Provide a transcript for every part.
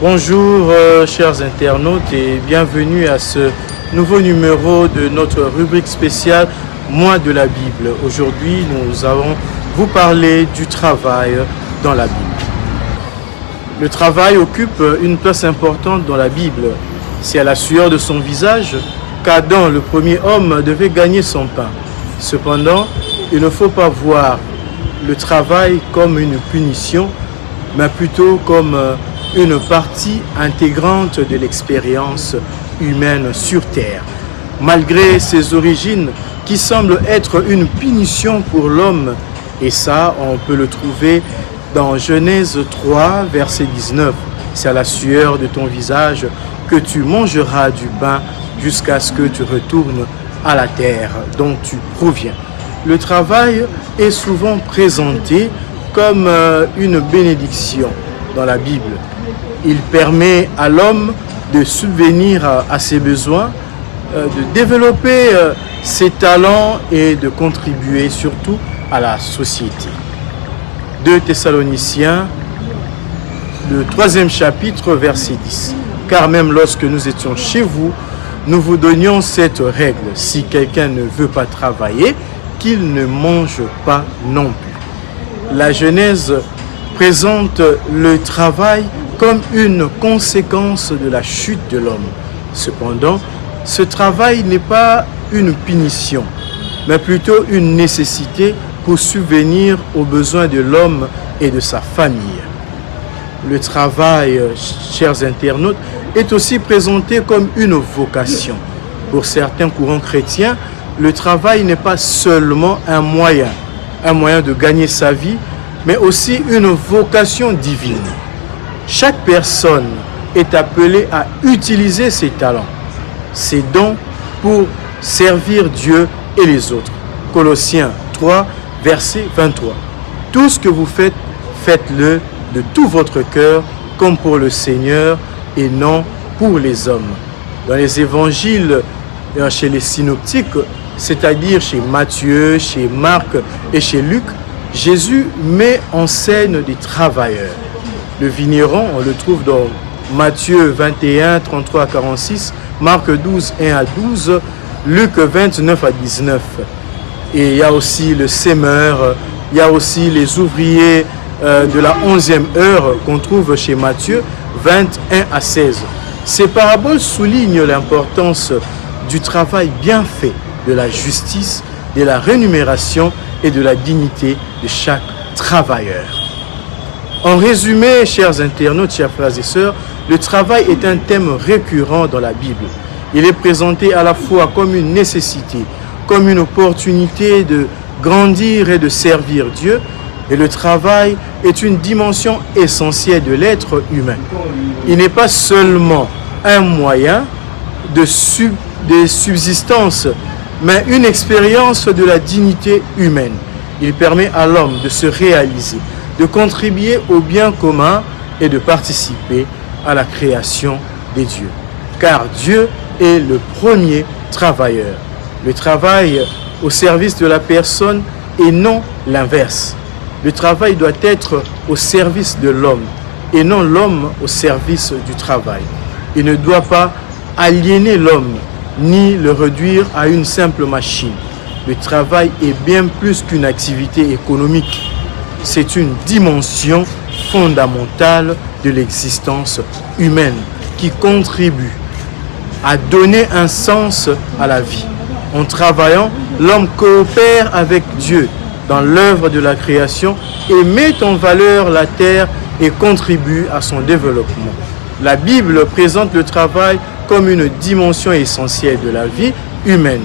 Bonjour chers internautes et bienvenue à ce nouveau numéro de notre rubrique spéciale Mois de la Bible. Aujourd'hui, nous allons vous parler du travail dans la Bible. Le travail occupe une place importante dans la Bible. C'est à la sueur de son visage qu'Adam, le premier homme, devait gagner son pain. Cependant, il ne faut pas voir le travail comme une punition, mais plutôt comme une partie intégrante de l'expérience humaine sur Terre. Malgré ses origines qui semblent être une punition pour l'homme, et ça, on peut le trouver dans Genèse 3, verset 19. C'est à la sueur de ton visage que tu mangeras du pain jusqu'à ce que tu retournes à la terre dont tu proviens. Le travail est souvent présenté comme une bénédiction dans la Bible. Il permet à l'homme de subvenir à ses besoins, de développer ses talents et de contribuer surtout à la société. 2 Thessaloniciens, le 3e chapitre, verset 10. Car même lorsque nous étions chez vous, nous vous donnions cette règle. Si quelqu'un ne veut pas travailler, qu'il ne mange pas non plus. La Genèse présente le travail comme une conséquence de la chute de l'homme. Cependant, ce travail n'est pas une punition, mais plutôt une nécessité pour subvenir aux besoins de l'homme et de sa famille. Le travail, chers internautes, est aussi présenté comme une vocation. Pour certains courants chrétiens, le travail n'est pas seulement un moyen de gagner sa vie, mais aussi une vocation divine. Chaque personne est appelée à utiliser ses talents, ses dons pour servir Dieu et les autres. Colossiens 3, verset 23. Tout ce que vous faites, faites-le de tout votre cœur, comme pour le Seigneur et non pour les hommes. Dans les évangiles, chez les synoptiques, c'est-à-dire chez Matthieu, chez Marc et chez Luc, Jésus met en scène des travailleurs. Le vigneron, on le trouve dans Matthieu 21, 33 à 46, Marc 12, 1 à 12, Luc 29 à 19. Et il y a aussi le sémeur, il y a aussi les ouvriers de la 11e heure qu'on trouve chez Matthieu 21 à 16. Ces paraboles soulignent l'importance du travail bien fait, de la justice, de la rémunération et de la dignité de chaque travailleur. En résumé, chers internautes, chers frères et sœurs, le travail est un thème récurrent dans la Bible. Il est présenté à la fois comme une nécessité, comme une opportunité de grandir et de servir Dieu, et le travail est une dimension essentielle de l'être humain. Il n'est pas seulement un moyen de subsistance, mais une expérience de la dignité humaine. Il permet à l'homme de se réaliser, de contribuer au bien commun et de participer à la création des dieux. Car Dieu est le premier travailleur. Le travail au service de la personne et non l'inverse. Le travail doit être au service de l'homme et non l'homme au service du travail. Il ne doit pas aliéner l'homme ni le réduire à une simple machine. Le travail est bien plus qu'une activité économique. C'est une dimension fondamentale de l'existence humaine qui contribue à donner un sens à la vie. En travaillant, l'homme coopère avec Dieu dans l'œuvre de la création et met en valeur la terre et contribue à son développement. La Bible présente le travail comme une dimension essentielle de la vie humaine.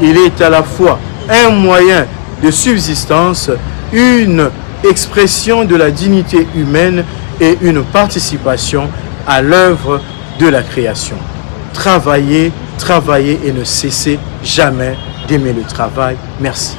Il est à la fois un moyen de subsistance, une expression de la dignité humaine et une participation à l'œuvre de la création. Travaillez, travaillez et ne cessez jamais d'aimer le travail. Merci.